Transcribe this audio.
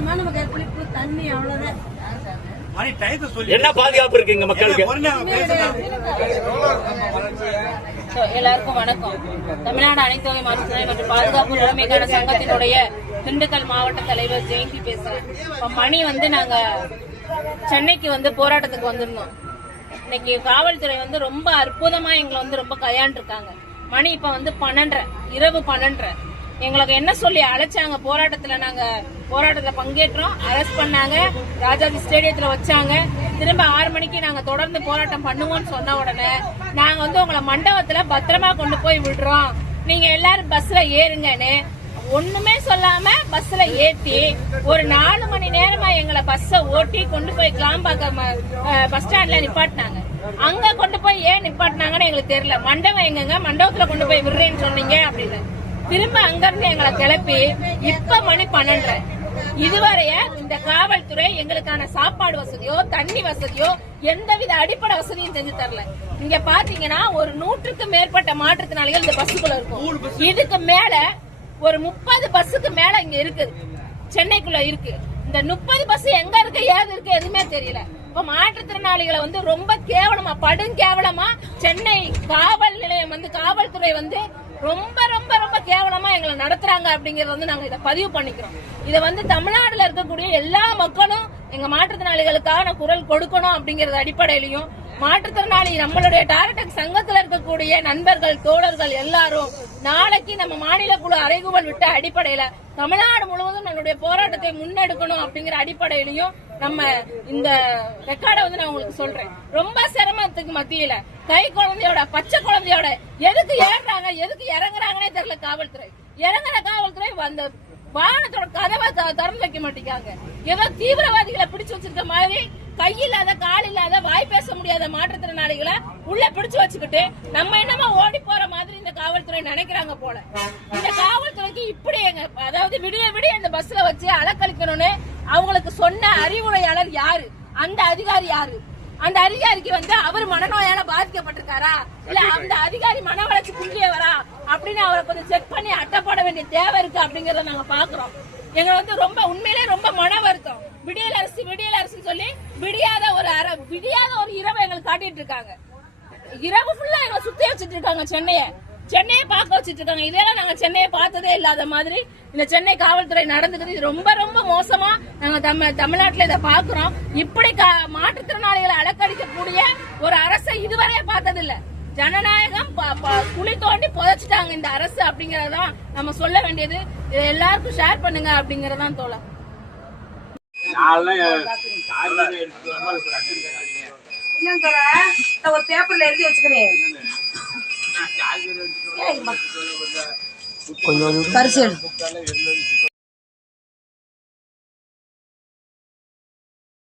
போதுமா நமக்கு குளிப்பு தண்ணி அவ்வளவுதான். என்ன பாதுகாப்பு இருக்கு இங்க மக்களுக்கு? எல்லாருக்கும் வணக்கம். தமிழ்நாடு அனைத்து வகை மருத்துவமனை மற்றும் பாதுகாப்பு நிலைமைக்கான சங்கத்தினுடைய திண்டுக்கல் மாவட்ட தலைவர் ஜெயந்தி பேசுறேன். மணி நாங்க சென்னைக்கு போராட்டத்துக்கு வந்திருந்தோம். இன்னைக்கு காவல்துறை ரொம்ப அற்புதமா எங்களை ரொம்ப கையாண்டு இருக்காங்க. மணி இப்ப 12:30 இரவு 12:30 எங்களுக்கு என்ன சொல்லி அழைச்சாங்க. போராட்டத்துல பங்கேற்றோம், அரெஸ்ட் பண்ணாங்க, ராஜாஜி ஸ்டேடியத்துல வச்சாங்க. திரும்ப 6 மணிக்கு நாங்க தொடர்ந்து போராட்டம் பண்ணுவோம்னு சொன்ன உடனே நாங்க உங்களை மண்டபத்துல பத்திரமா கொண்டு போய் விடுறோம், நீங்க எல்லாரும் பஸ்ல ஏறுங்கன்னு ஒண்ணுமே சொல்லாம பஸ்ல ஏத்தி ஒரு 4 மணி நேரமா எங்களை பஸ்ஸ ஓட்டி கொண்டு போய் கிளாம்பாக்கம் பஸ் ஸ்டாண்ட்ல நிப்பாட்டினாங்க. அங்க கொண்டு போய் ஏன் நிப்பாட்டினாங்கன்னு எங்களுக்கு தெரியல. மண்டபம் எங்கங்க, மண்டபத்துல கொண்டு போய் விடுறேன்னு சொன்னீங்க அப்படின்னு திரும்ப அங்க இருந்து எங்களை கிளப்பி இப்ப மணி 12:30 இதுவரைய இந்த காவல்துறை எங்களுக்கான சாப்பாடு வசதியோ தண்ணி வசதியோ எந்தவித அடிப்படை வசதியும் செஞ்சு தரல. இங்க பாத்தீங்கன்னா ஒரு 100க்கு மேற்பட்ட மாற்றுத்திறனாளிகள் இந்த பஸ்ஸுக்குள்ள இருக்கும். இதுக்கு மேல ஒரு 30 பஸ்ஸுக்கு மேல இங்க இருக்குது, சென்னைக்குள்ள இருக்கு. இந்த 30 பஸ் எங்க இருக்கு ஏது இருக்கு எதுவுமே தெரியல. இப்ப மாற்றுத்திறனாளிகளை ரொம்ப கேவலமா படுங்கேவலமா சென்னை காவல் நிலையம் காவல்துறை ரொம்ப ரொம்ப ரொம்ப கேவலமா எங்களை நடத்துறாங்க அப்படிங்கறது நாங்க இதை பதிவு பண்ணிக்கிறோம். இதை தமிழ்நாடுல இருக்கக்கூடிய எல்லா மக்களும் எங்க மாற்றுத்திறனாளிகளுக்கான குரல் கொடுக்கணும் அப்படிங்கறது அடிப்படையிலையும் மாற்றுத்திறனாளி நம்மளுடைய டாரடெக் சங்கத்துல இருக்கக்கூடிய நண்பர்கள் தோழர்கள் எல்லாரும் நாளைக்கு நம்ம மாநில குழு அறைகூவல் விட்ட அடிப்படையில தமிழ்நாடு முழுவதும் நம்மளுடைய போராட்டத்தை முன்னெடுக்கணும் அப்படிங்கிற அடிப்படையிலையும் நம்ம இந்த ரெக்கார்டை நான் உங்களுக்கு சொல்றேன். ரொம்ப சிரமத்துக்கு மத்தியில கை குழந்தையோட பச்சை குழந்தையோட எதுக்கு ஏறாங்க எதுக்கு இறங்குறாங்கன்னே தெரியல. காவல்துறை இறங்குற காவல்துறை அந்த வாகனத்தோட கதவை திறந்து வைக்க மாட்டேங்காங்க. ஏதோ தீவிரவாதிகளை பிடிச்சு வச்சிருக்க மாதிரி கையில்லாத கால் இல்லாத வாய் பேச முடியாத மாற்றுத்திறனாளிகளை உள்ள பிடிச்சு வச்சுக்கிட்டு நம்ம என்னமா ஓடி போற மாதிரி இந்த காவல்துறை நினைக்கிறாங்க போல. இந்த காவல்துறைக்கு இப்படி அதாவது விடிய விடிய இந்த பஸ்ல வச்சு அலக்களிக்கணும்னு அவங்களுக்கு சொன்ன அறிவுரையாளர் யாரு? அந்த அதிகாரி யாரு? அந்த அதிகாரிக்கு அவர் மனநோயால பாதிக்கப்பட்டிருக்காரா இல்ல அந்த அதிகாரி மன வளர்ச்சி குன்றியவரா அப்படின்னு அவரை கொஞ்சம் செக் பண்ணி அட்டப்பட வேண்டிய தேவை இருக்கு அப்படிங்கறத நாங்க பாக்குறோம். எங்க ரொம்ப உண்மையிலே ரொம்ப மன வருத்தம். விடியல் அரசு சொல்லி விடியாத ஒரு இரவு எங்களுக்கு காட்டிட்டு இருக்காங்க. இரவு ஃபுல்லா எங்களை சுத்தி வச்சிட்டு இருக்காங்க. சென்னையை பார்க்க வச்சிட்டு இருக்காங்க. இதெல்லாம் நாங்க சென்னையை பார்த்ததே இல்லாத மாதிரி இந்த சென்னை காவல்துறை நடந்துக்குது. இது ரொம்ப ரொம்ப மோசமா நாங்க தமிழ்நாட்டுல இதை பாக்குறோம். இப்படி மாற்றுத்திறனாளிகளை அலக்கடிக்கக்கூடிய ஒரு அரசை இதுவரையே பார்த்தது இல்ல. ஜனநாயகம் குழி தோண்டி புதைச்சிட்டாங்க இந்த அரசு அப்படிங்கறதான் நம்ம சொல்ல வேண்டியது. இதை எல்லாருக்கும் ஷேர் பண்ணுங்க அப்படிங்கறதான் தோழர். ஒரு பேப்பர்ல எழுதி வச்சுக்கிறேன். கொஞ்சம்